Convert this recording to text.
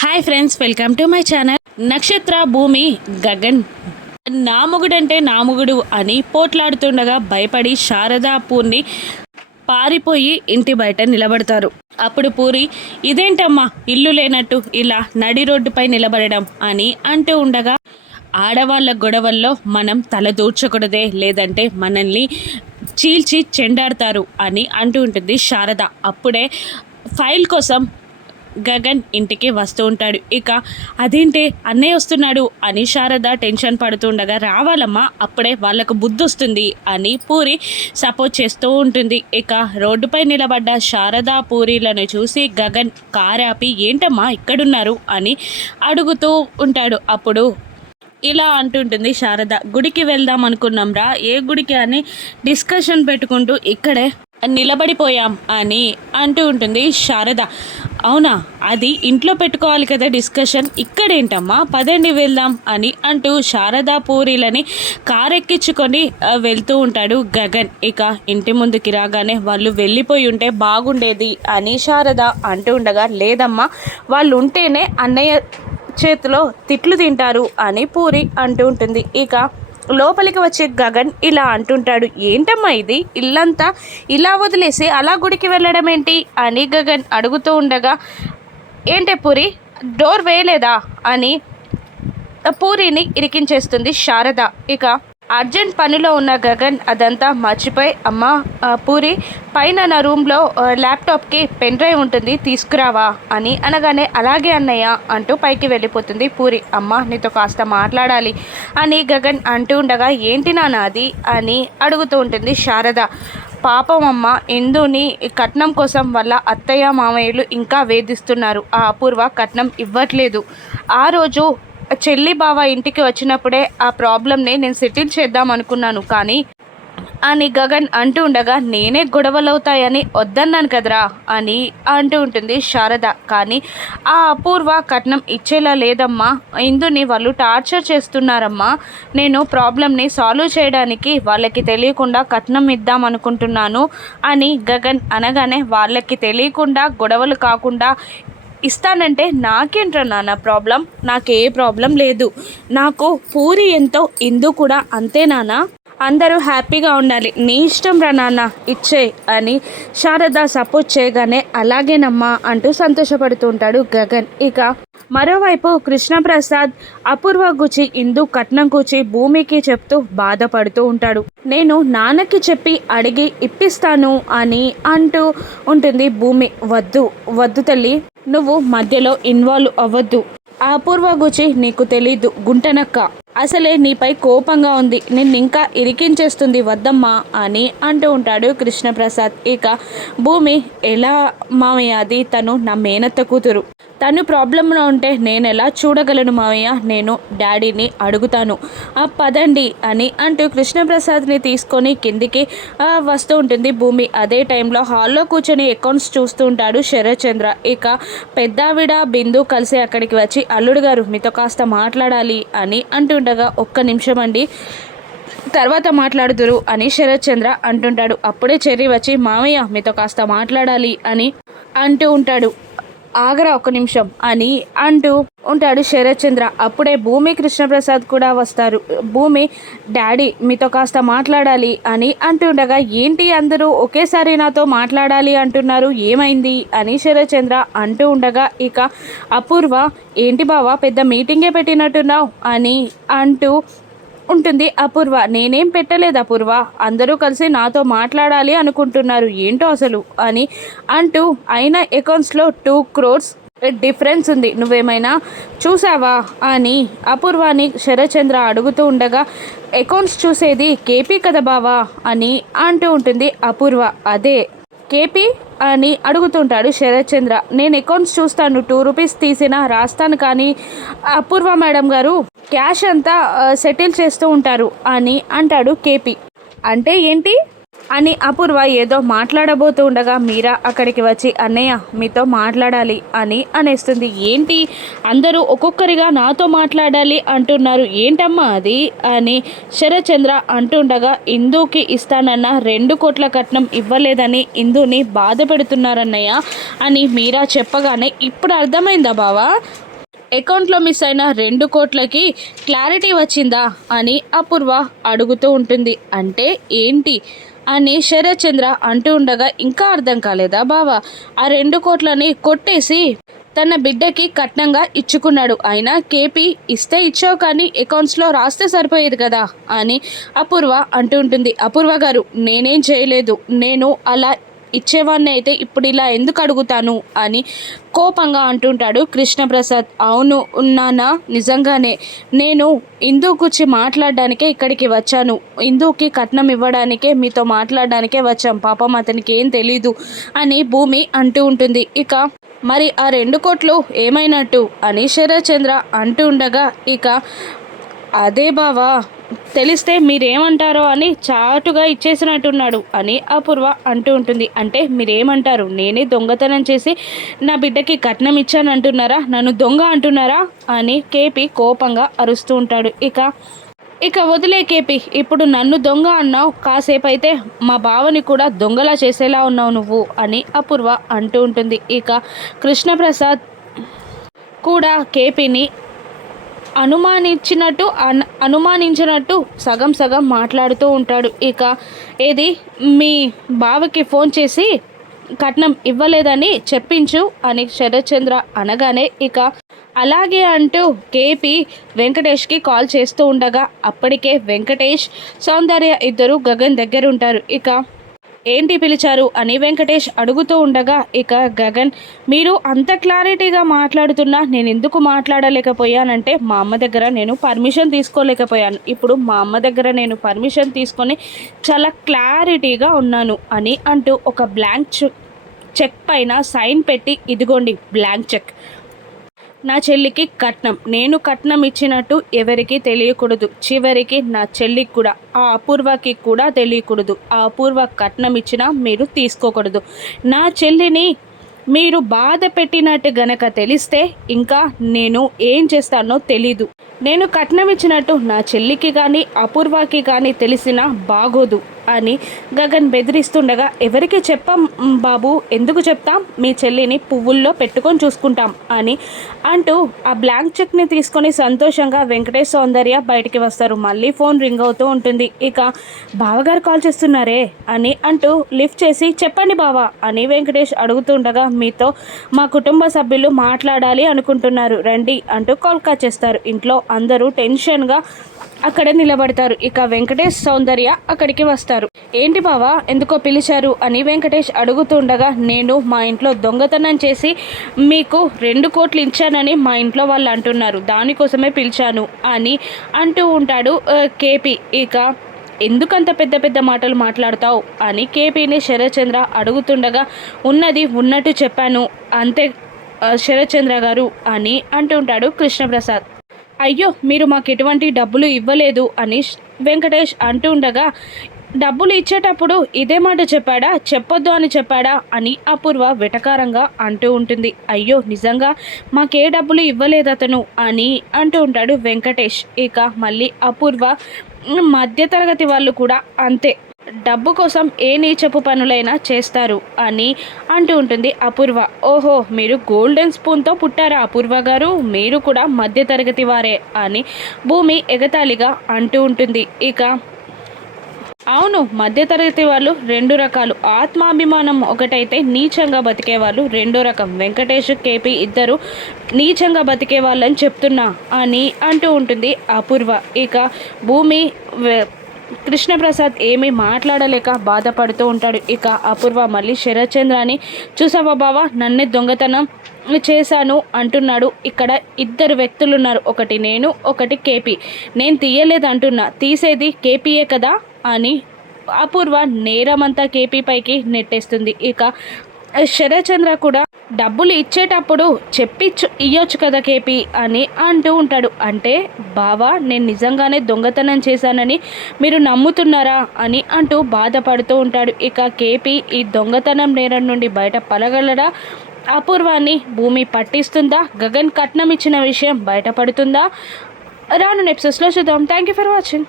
Hi friends, welcome to my channel. నక్షత్ర, భూమి, గగన్ నా మొగుడంటే నా మొగుడు అని పోట్లాడుతుండగా భయపడి శారదా పూర్ని పారిపోయి ఇంటి బయట నిలబడతారు. అప్పుడు పూరి, ఇదేంటమ్మా ఇల్లు లేనట్టు ఇలా నడి రోడ్డుపై నిలబడడం అని అంటూ ఉండగా, ఆడవాళ్ళ గొడవల్లో మనం తల దూర్చకూడదే, లేదంటే మనల్ని చీల్చి చెండాడతారు అని అంటూ ఉంటుంది శారద. అప్పుడే ఫైల్ కోసం గగన్ ఇంటికి వస్తూ ఉంటాడు. ఇక అదేంటి అన్నయ్య వస్తున్నాడు అని శారద టెన్షన్ పడుతుండగా, రావాలమ్మా అప్పుడే వాళ్ళకు బుద్ధి వస్తుంది అని పూరి సపోర్ట్ చేస్తూ ఉంటుంది. ఇక రోడ్డుపై నిలబడ్డ శారద పూరీలను చూసి గగన్ కారాపి, ఏంటమ్మా ఇక్కడున్నారు అని అడుగుతూ ఉంటాడు. అప్పుడు ఇలా అంటుంటుంది శారద, గుడికి వెళ్దాం అనుకున్నాం రా, ఏ గుడికి అని డిస్కషన్ పెట్టుకుంటూ ఇక్కడే నిలబడిపోయాం అని అంటూ ఉంటుంది శారద. అవునా, అది ఇంట్లో పెట్టుకోవాలి కదా డిస్కషన్, ఇక్కడేంటమ్మా, పదండి వెళ్దాం అని అంటూ శారదా పూరీలని కారెక్కించుకొని వెళ్తూ ఉంటాడు గగన్. ఇక ఇంటి ముందుకి రాగానే వాళ్ళు వెళ్ళిపోయి ఉంటే బాగుండేది అని శారద అంటూ ఉండగా, లేదమ్మా వాళ్ళు ఉంటేనే అన్నయ్య చేతిలో తిట్లు తింటారు అని పూరి అంటూ ఉంటుంది. ఇక లోపలికి వచ్చే గగన్ ఇలా అంటుంటాడు, ఏంటమ్మా ఇది, ఇల్లంతా ఇలా వదిలేసి అలా గుడికి వెళ్ళడం ఏంటి అని గగన్ అడుగుతూ ఉండగా, ఏంటే పూరి డోర్ వేయలేదా అని పూరిని ఇరికించేస్తుంది శారద. ఇక అర్జెంట్ పనిలో ఉన్న గగన్ అదంతా మర్చిపోయి, అమ్మ పూరి పైన నా రూమ్లో ల్యాప్టాప్కి పెన్ డ్రైవ్ ఉంటుంది తీసుకురావా అని అనగానే, అలాగే అన్నయ్య అంటూ పైకి వెళ్ళిపోతుంది పూరి. అమ్మ నీతో కాస్త మాట్లాడాలి అని గగన్ అంటూ ఉండగా, ఏంటి నాన్న అది అని అడుగుతూ ఉంటుంది శారద. పాపం అమ్మ ఇందుని కట్నం కోసం వల్ల అత్తయ్య మామయ్యలు ఇంకా వేధిస్తున్నారు, ఆ అపూర్వ కట్నం ఇవ్వట్లేదు. ఆ రోజు చెల్లి బావ ఇంటికి వచ్చినప్పుడే ఆ ప్రాబ్లమ్ని నేను సెటిల్ చేద్దాం అనుకున్నాను కానీ అని గగన్ అంటూ ఉండగా, నేనే గొడవలవుతాయని వద్దన్నాను కదరా అని అంటూ ఉంటుంది శారద. కానీ ఆ అపూర్వ కట్నం ఇచ్చేలా లేదమ్మా, ఇందుని వాళ్ళు టార్చర్ చేస్తున్నారమ్మా, నేను ప్రాబ్లమ్ని సాల్వ్ చేయడానికి వాళ్ళకి తెలియకుండా కట్నం ఇద్దాం అనుకుంటున్నాను అని గగన్ అనగానే, వాళ్ళకి తెలియకుండా గొడవలు కాకుండా ఇస్తానంటే నాకేంట్రా నాన్న ప్రాబ్లం, నాకే ప్రాబ్లం లేదు, నాకు పూరి ఎంతో ఇందు కూడా అంతే నాన్న, అందరూ హ్యాపీగా ఉండాలి, నీ ఇష్టం రా నాన్న ఇచ్చే అని శారద సపోర్ట్ చేయగానే, అలాగేనమ్మా అంటూ సంతోషపడుతూ ఉంటాడు గగన్. ఇక మరోవైపు కృష్ణప్రసాద్ అపూర్వ గుచి ఇందు కట్నం కూచి భూమికి చెప్తూ బాధపడుతూ ఉంటాడు. నేను నాన్నకి చెప్పి అడిగి ఇప్పిస్తాను అని అంటూ ఉంటుంది భూమి. వద్దు వద్దు తల్లి, నువ్వు మధ్యలో ఇన్వాల్వ్ అవ్వద్దు, ఆ అపూర్వ గుచి నీకు తెలీదు గుంటనక్క, అసలే నీపై కోపంగా ఉంది, నిన్నింకా ఇరికించేస్తుంది, వద్దమ్మా అని అంటూ ఉంటాడు కృష్ణప్రసాద్. ఇక భూమి, ఎలా మామయ్య అది, తను నా మేనత్త కూతురు, తను ప్రాబ్లంలో ఉంటే నేను ఎలా చూడగలను మామయ్య, నేను డాడీని అడుగుతాను, పదండి అని అంటూ కృష్ణప్రసాద్ని తీసుకొని కిందికి వస్తూ ఉంటుంది భూమి. అదే టైంలో హాల్లో కూర్చొని అకౌంట్స్ చూస్తూ ఉంటాడు శరత్ చంద్ర. ఇక పెద్దావిడ బిందు కలిసి అక్కడికి వచ్చి, అల్లుడు గారు మీతో కాస్త మాట్లాడాలి అని అంటుండగా, ఒక్క నిమిషం అండి తర్వాత మాట్లాడుదురు అని శరత్ చంద్ర అంటుంటాడు. అప్పుడే చెర్రి వచ్చి, మామయ్య మీతో కాస్త మాట్లాడాలి అని అంటూ ఉంటాడు. ఆగరా ఒక్క నిమిషం అని అంటూ ఉంటాడు శరత్ చంద్ర. అప్పుడే భూమి కృష్ణప్రసాద్ కూడా వస్తారు. భూమి, డాడీ మీతో కాస్త మాట్లాడాలి అని అంటుండగా, ఏంటి అందరూ ఒకేసారి నాతో మాట్లాడాలి అంటున్నారు, ఏమైంది అని శరత్ చంద్ర అంటూ ఉండగా, ఇక అపూర్వ, ఏంటి బావా పెద్ద మీటింగే పెట్టినట్టున్నావు అని అంటూ ఉంటుంది అపూర్వ. నేనేం పెట్టలేదు అపూర్వ, అందరూ కలిసి నాతో మాట్లాడాలి అనుకుంటున్నారు, ఏంటో అసలు అని అంటూ, అయినా అకౌంట్స్లో 2 crores డిఫరెన్స్ ఉంది, నువ్వేమైనా చూసావా అని అపూర్వాని శరత్చంద్ర అడుగుతూ ఉండగా, అకౌంట్స్ చూసేది కేపీ కదా బావా అని అంటూ ఉంటుంది అపూర్వ. అదే కేపీ అని అడుగుతుంటాడు శరత్ చంద్ర. నేను అకౌంట్స్ చూస్తాను, 2 rupees తీసినా రాస్తాను, కానీ అపూర్వ మేడం గారు క్యాష్ అంతా సెటిల్ చేస్తూ ఉంటారు అని అంటాడు కేపీ. అంటే ఏంటి అని అపూర్వ ఏదో మాట్లాడబోతూ ఉండగా, మీరా అక్కడికి వచ్చి, అన్నయ్య మీతో మాట్లాడాలి అని అనేస్తుంది. ఏంటి అందరూ ఒక్కొక్కరిగా నాతో మాట్లాడాలి అంటున్నారు, ఏంటమ్మా అది అని శరత్ చంద్ర అంటుండగా, ఇందుకి ఇస్తానన్న 2 కోట్ల కట్నం ఇవ్వలేదని ఇందుని బాధ పెడుతున్నారన్నయ్య అని మీరా చెప్పగానే, ఇప్పుడు అర్థమైందా బావా, అకౌంట్లో మిస్ అయిన 2 కోట్లకి క్లారిటీ వచ్చిందా అని అపూర్వ అడుగుతూ ఉంటుంది. అంటే ఏంటి అని శరత్ చంద్ర అంటూ ఉండగా, ఇంకా అర్థం కాలేదా బావా? ఆ 2 కోట్లని కొట్టేసి తన బిడ్డకి కట్నంగా ఇచ్చుకున్నాడు. అయినా కేపీ ఇస్తే ఇచ్చావు, కానీ అకౌంట్స్లో రాస్తే సరిపోయేది కదా అని అపూర్వ అంటూ ఉంటుంది. అపూర్వ గారు, నేనేం చేయలేదు, నేను అలా ఇచ్చేవాడిని అయితే ఇప్పుడు ఇలా ఎందుకు అడుగుతాను అని కోపంగా అంటుంటాడు కృష్ణప్రసాద్. అవును నాన్న, నిజంగానే నేను ఇందు గురించి మాట్లాడడానికే ఇక్కడికి వచ్చాను. ఇందుకి కట్నం ఇవ్వడానికే మీతో మాట్లాడడానికే వచ్చాం. పాపం అతనికి ఏం తెలీదు అని భూమి అంటూ ఉంటుంది. ఇక మరి ఆ 2 కోట్లు ఏమైనట్టు అని శరత్ చంద్ర అంటూ ఉండగా, ఇక అదే బావా, తెలిస్తే మీరేమంటారో అని చాటుగా ఇచ్చేసినట్టున్నాడు అని అపూర్వ అంటూ ఉంటుంది. అంటే మీరేమంటారు? నేనే దొంగతనం చేసి నా బిడ్డకి కట్నం ఇచ్చానంటున్నారా? నన్ను దొంగ అంటున్నారా అని కేపీ కోపంగా అరుస్తూ ఉంటాడు. ఇక వదిలే కేపీ, ఇప్పుడు నన్ను దొంగ అన్నావు, కాసేపు అయితే మా బావని కూడా దొంగలా చేసేలా ఉన్నావు నువ్వు అని అపూర్వ అంటూ ఉంటుంది. ఇక కృష్ణప్రసాద్ కూడా కేపీని అనుమానించినట్టు సగం సగం మాట్లాడుతూ ఉంటాడు. ఇక ఏది మీ బావకి ఫోన్ చేసి కట్నం ఇవ్వలేదని చెప్పించు అని శరత్ చంద్ర అనగానే, ఇక అలాగే అంటూ కేపీ వెంకటేష్కి కాల్ చేస్తూ ఉండగా, అప్పటికే వెంకటేష్, సౌందర్య ఇద్దరు గగన్ దగ్గర ఉంటారు. ఇక ఏంటి పిలిచారు అని వెంకటేష్ అడుగుతూ ఉండగా, ఇక గగన్, మీరు అంత క్లారిటీగా మాట్లాడుతున్నా నేను ఎందుకు మాట్లాడలేకపోయానంటే మా అమ్మ దగ్గర నేను పర్మిషన్ తీసుకోలేకపోయాను. ఇప్పుడు మా అమ్మ దగ్గర నేను పర్మిషన్ తీసుకొని చాలా క్లారిటీగా ఉన్నాను అని అంటూ ఒక బ్లాంక్ చెక్ పైన సైన్ పెట్టి, ఇదిగోండి బ్లాంక్ చెక్, నా చెల్లికి కట్నం, నేను కట్నం ఇచ్చినట్టు ఎవరికి తెలియకూడదు, చివరికి నా చెల్లికి కూడా, ఆ అపూర్వకి కూడా తెలియకూడదు. ఆ అపూర్వ కట్నం ఇచ్చినా మీరు తీసుకోకూడదు. నా చెల్లిని మీరు బాధ పెట్టినట్టు గనక తెలిస్తే ఇంకా నేను ఏం చేస్తానో తెలీదు. నేను కట్నం ఇచ్చినట్టు నా చెల్లికి కానీ అపూర్వకి కానీ తెలిసినా బాగోదు అని గగన్ బెదిరిస్తుండగా, ఎవరికి చెప్పాం బాబు, ఎందుకు చెప్తాం, మీ చెల్లిని పువ్వుల్లో పెట్టుకొని చూసుకుంటాం అని అంటూ ఆ బ్లాంక్ చెక్ని తీసుకొని సంతోషంగా వెంకటేష్, సౌందర్య బయటికి వస్తారు. మళ్ళీ ఫోన్ రింగ్ అవుతూ ఉంటుంది. ఇక బావగారు కాల్ చేస్తున్నారే అని అంటూ లిఫ్ట్ చేసి, చెప్పండి బావా అని వెంకటేష్ అడుగుతుండగా, మీతో మా కుటుంబ సభ్యులు మాట్లాడాలి అనుకుంటున్నారు, రండి అంటూ కాల్ కట్ చేస్తారు. ఇంట్లో అందరూ టెన్షన్గా అక్కడే నిలబడతారు. ఇక వెంకటేష్, సౌందర్య అక్కడికి వస్తారు. ఏంటి బావా, ఎందుకో పిలిచారు అని వెంకటేష్ అడుగుతుండగా, నేను మా ఇంట్లో దొంగతనం చేసి మీకు 2 కోట్లు ఇచ్చానని మా ఇంట్లో వాళ్ళు అంటున్నారు, దానికోసమే పిలిచాను అని అంటూ ఉంటాడు కేపీ. ఇక ఎందుకంత పెద్ద పెద్ద మాటలు మాట్లాడతావు అని కేపీని శరత్ చంద్ర అడుగుతుండగా, ఉన్నది ఉన్నట్టు చెప్పాను అంతే శరత్ చంద్ర గారు అని అంటుంటాడు కృష్ణప్రసాద్. అయ్యో, మీరు మాకు ఎటువంటి డబ్బులు ఇవ్వలేదు అని వెంకటేష్ అంటూ ఉండగా, డబ్బులు ఇచ్చేటప్పుడు ఇదే మాట చెప్పాడా, చెప్పొద్దు అని చెప్పాడా అని అపూర్వ వెటకారంగా అంటూ ఉంటుంది. అయ్యో, నిజంగా మాకే డబ్బులు ఇవ్వలేదు అతను అని అంటూ ఉంటాడు వెంకటేష్. ఇక మళ్ళీ అపూర్వ, మధ్యతరగతి వాళ్ళు కూడా అంతే, డబ్బు కోసం ఏ నీచపు పనులైనా చేస్తారు అని అంటూ ఉంటుంది అపూర్వ. ఓహో, మీరు గోల్డెన్ స్పూన్తో పుట్టారా అపూర్వ గారు, మీరు కూడా మధ్యతరగతి వారే అని భూమి ఎగతాళిగా అంటూ ఉంటుంది. ఇక అవును, మధ్యతరగతి వాళ్ళు 2 రకాలు, ఆత్మాభిమానం ఒకటైతే నీచంగా బతికే వాళ్ళు 2 రకం. వెంకటేష్, కేపీ ఇద్దరు నీచంగా బతికే వాళ్ళని చెప్తున్నా అని అంటూ ఉంటుంది అపూర్వ. ఇక భూమి, కృష్ణప్రసాద్ ఏమీ మాట్లాడలేక బాధపడుతూ ఉంటాడు. ఇక అపూర్వ మళ్ళీ శరత్ చంద్రాని, చూసావా బావా, నన్నే దొంగతనం చేశాను అంటున్నాడు. ఇక్కడ 2 వ్యక్తులు ఉన్నారు, ఒకటి నేను, ఒకటి కేపీ. నేను తీయలేదు అంటున్నా, తీసేది కేపీయే కదా అని అపూర్వ నేరమంతా కేపీ పైకి నెట్టేస్తుంది. ఇక శరత్ చంద్ర కూడా డబ్బులు ఇచ్చేటప్పుడు ఇయ్యొచ్చు కదా కేపీ అని అంటూ ఉంటాడు. అంటే బావా, నేను నిజంగానే దొంగతనం చేశానని మీరు నమ్ముతున్నారా అని అంటూ బాధపడుతూ ఉంటాడు. ఇక కేపీ ఈ దొంగతనం నేరం నుండి బయట పడగలడా, అపూర్వాన్ని భూమి పట్టిస్తుందా, గగన్ కట్నం ఇచ్చిన విషయం బయటపడుతుందా, రాను ఎపిసోడ్స్లో చూద్దాం. Thank you for watching.